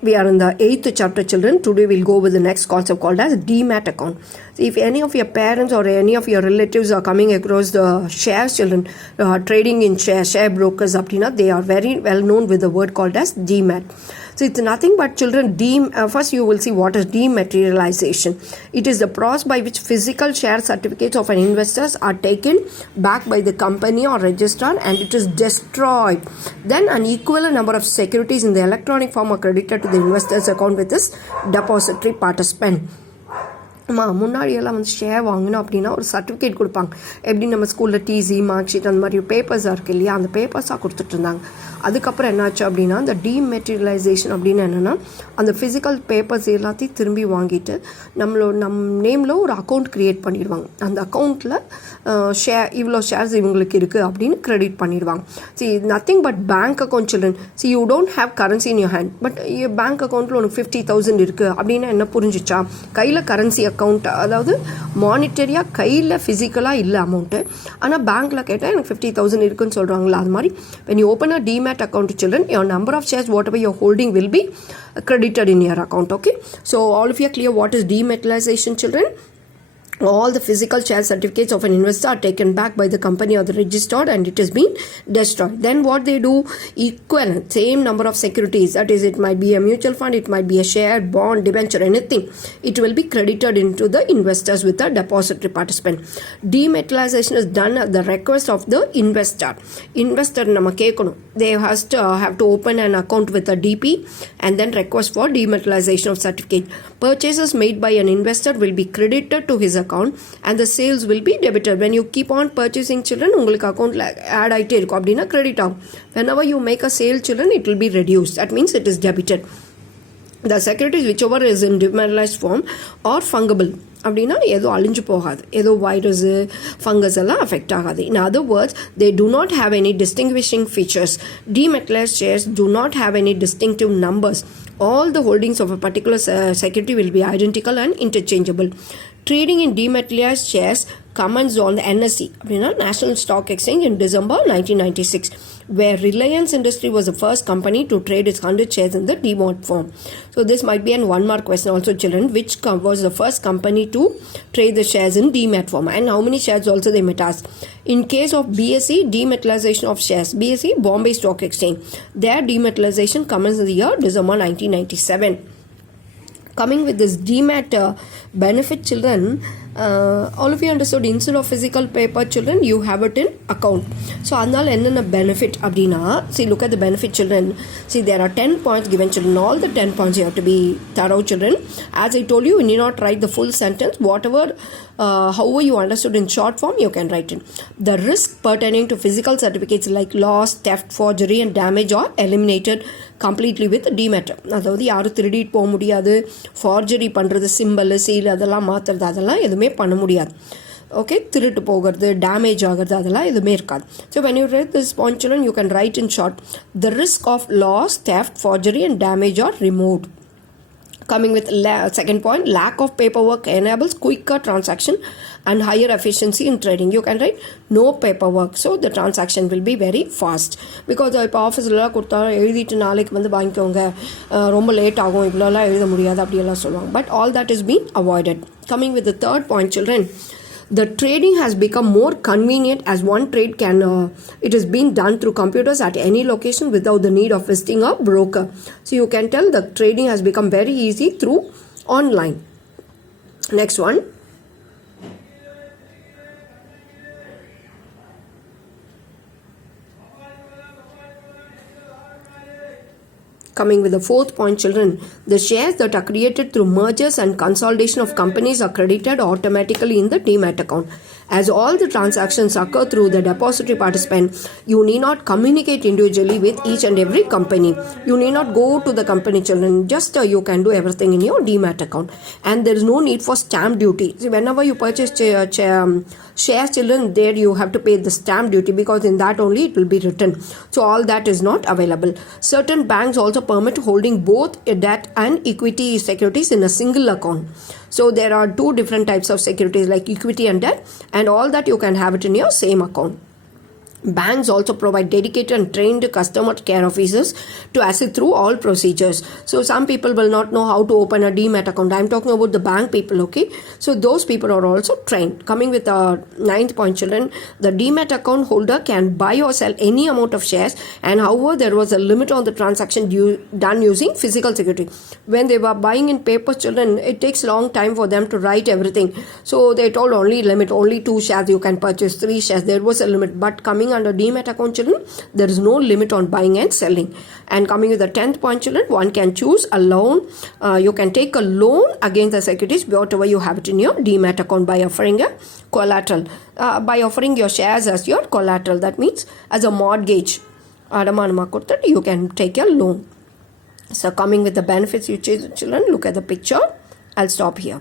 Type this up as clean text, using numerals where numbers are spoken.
We are in the 8th chapter, children. Today we'll go with the next concept called as DMAT account. So if any of your parents or any of your relatives are coming across the shares, children, trading in share brokers, they are very well known with the word called as DMAT. So it's nothing but, children, first you will see what is dematerialization. It is the process by which physical share certificates of an investors are taken back by the company or registrar and it is destroyed. Then an equivalent number of securities in the electronic form are credited to the investor's account with this depository participant. முன்னாடியெல்லாம் வந்து share வாங்கணும் அப்படின்னா ஒரு certificate கொடுப்பாங்க. எப்படி நம்ம ஸ்கூலில் TC mark sheet அந்த மாதிரி பேப்பர்ஸாக இருக்குது இல்லையா, அந்த பேப்பர்ஸாக கொடுத்துட்ருந்தாங்க. அதுக்கப்புறம் என்னாச்சு அப்படின்னா அந்த டீமெட்டீரியலைசேஷன் அப்படின்னு என்னென்னா அந்த ஃபிசிக்கல் பேப்பர்ஸ் எல்லாத்தையும் திரும்பி வாங்கிட்டு நம் நேமில் ஒரு அக்கௌண்ட் க்ரியேட் பண்ணிடுவாங்க. அந்த அக்கௌண்ட்டில் இவ்வளோ ஷேர்ஸ் இவங்களுக்கு இருக்குது அப்படின்னு கிரெடிட் பண்ணிடுவாங்க. See nothing but bank account, children. See you don't have currency in your hand, but bank அக்கௌண்ட்டில் உனக்கு 50,000 இருக்குது அப்படின்னா என்ன புரிஞ்சிச்சா? கையில் கரன்சி அக்கௌண்ட், அதாவது மானிட்டரியாக கையில் ஃபிசிக்கலாக இல்லை அமௌண்ட்டு, ஆனால் பேங்க்கில் கேட்டால் எனக்கு 50,000 இருக்குன்னு சொல்கிறாங்களா. அது மாதிரி when you open a DMAT account, children, your number of shares whatever you're holding will be credited in your account. Okay, so all of you are clear what is dematerialization, children? All the physical share certificates of an investor are taken back by the company or the registered and it has been destroyed. Then what they do, equivalent same number of securities, that is, it might be a mutual fund, it might be a share, bond, debenture, anything, it will be credited into the investors with a depository participant. Dematerialization is done at the request of the investor nama kekonum, they have to open an account with a DP and then request for dematerialization of certificate. Purchases made by an investor will be credited to his account and the sales will be debited. When you keep on purchasing, children, உங்களுக்கு அக்கௌண்ட்ல add ஆகிட்டே இருக்கும் அப்படின்னா credit ஆகும். whenever you make a sale, children, it will be reduced, that means it is debited. The securities whichever is in dematerialized form are fungible அப்படின்னா ஏதோ அழிஞ்சு போகாது, ஏதோ வைரஸு ஃபங்கஸ் எல்லாம் அஃபெக்ட் ஆகாது. In other words, they do not have any distinguishing features. Dematerialized shares do not have any distinctive numbers. All the holdings of a particular security will be identical and interchangeable. Trading in dematerialized shares commenced on the NSE, National Stock Exchange, in December 1996, where Reliance Industry was the first company to trade its 100 shares in the DMAT form. So this might be an one mark question also, children. Which was the first company to trade the shares in DMAT form and how many shares also they might ask. In case of BSE, dematerialization of shares, BSE, Bombay Stock Exchange, their dematerialization commenced in the year December 1997. Coming with this DMAT benefit, children, all of you understood, instead of physical paper, children, you have it in account. So அதனால என்னென்ன benefit அப்படின்னா, see, look at the benefit, children. See, there are 10 points given, children. All the 10 points you have to be thorough, children. As I told you, you need not write the full sentence. Whatever however you understood in short form, you can write it. The risk pertaining to physical certificates like loss, theft, forgery and damage are eliminated completely with DMAT. அதாவது யாரும் திருடிட்டு போக முடியாது, forgery பண்ணுறது, simple, seal அதெல்லாம் மாற்றுறது, அதெல்லாம் எதுவுமே பண்ண முடியாது. ஓகே, திருட்டு போகிறது, டேமேஜ் ஆகிறது, அதெல்லாம் எதுவுமே இருக்காது. So when you read this point, children, you can write in short, the risk of loss, theft, forgery and damage are removed. Coming with second point, lack of paperwork enables quicker transaction and higher efficiency in trading. You can write no paperwork, so the transaction will be very fast. Because இப்போ ஆஃபீஸ்லாம் கொடுத்தா எழுதிட்டு நாளைக்கு வந்து வாங்கிக்கோங்க, ரொம்ப late ஆகும், இவ்வளோலாம் எழுத முடியாது அப்படியெல்லாம் சொல்லுவாங்க. But all that is being avoided. Coming with the third point, children, the trading has become more convenient as one trade can it is being done through computers at any location without the need of visiting a broker. So you can tell the trading has become very easy through online. Next one, coming with the fourth point, children, the shares that are created through mergers and consolidation of companies are credited automatically in the DMAT account. As all the transactions occur through the depository participant, you need not communicate individually with each and every company. You need not go to the company, children. Just you can do everything in your DMAT account. And there is no need for stamp duty. See, whenever you purchase shares, children, there you have to pay the stamp duty because in that only it will be written. So all that is not available. Certain banks also permit holding both debt and equity securities in a single account. So there are two different types of securities like equity and debt, and all that you can have it in your same account. Banks also provide dedicated and trained customer care officers to assist through all procedures. So some people will not know how to open a demat account. I'm talking about the bank people, okay? So those people are also trained. Coming with our ninth point, children, the demat account holder can buy or sell any amount of shares, and however there was a limit on the transaction done using physical security. When they were buying in paper, children, it takes long time for them to write everything. So they told only 2 shares you can purchase, 3 shares. There was a limit, but coming under demat account, children, there is no limit on buying and selling. And coming with the 10th point, children, one can choose a loan. You can take a loan against the securities whatever you have it in your demat account by offering a collateral, by offering your shares as your collateral. That means as a mortgage, you can take a loan. So coming with the benefits, you children, look at the picture. I'll stop here.